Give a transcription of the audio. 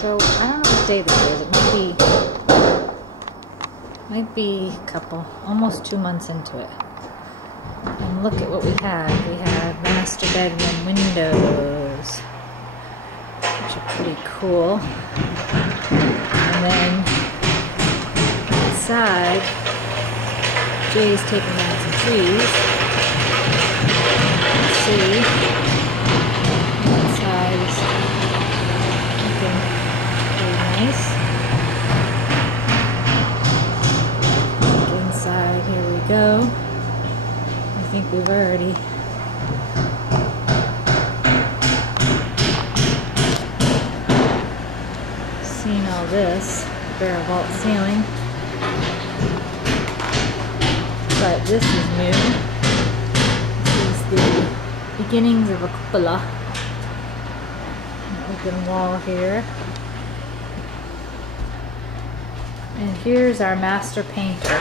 So I don't know what day this is. It might be a couple, almost 2 months into it. And look at what we have. We have master bedroom windows, which are pretty cool. And then inside, Jay's taking down some trees. Let's see. Inside is looking pretty nice. Inside, here we go. I think we've already seen all this. Bare vault ceiling. But this is new. This is the beginnings of a cupola. An open wall here. And here's our master painter.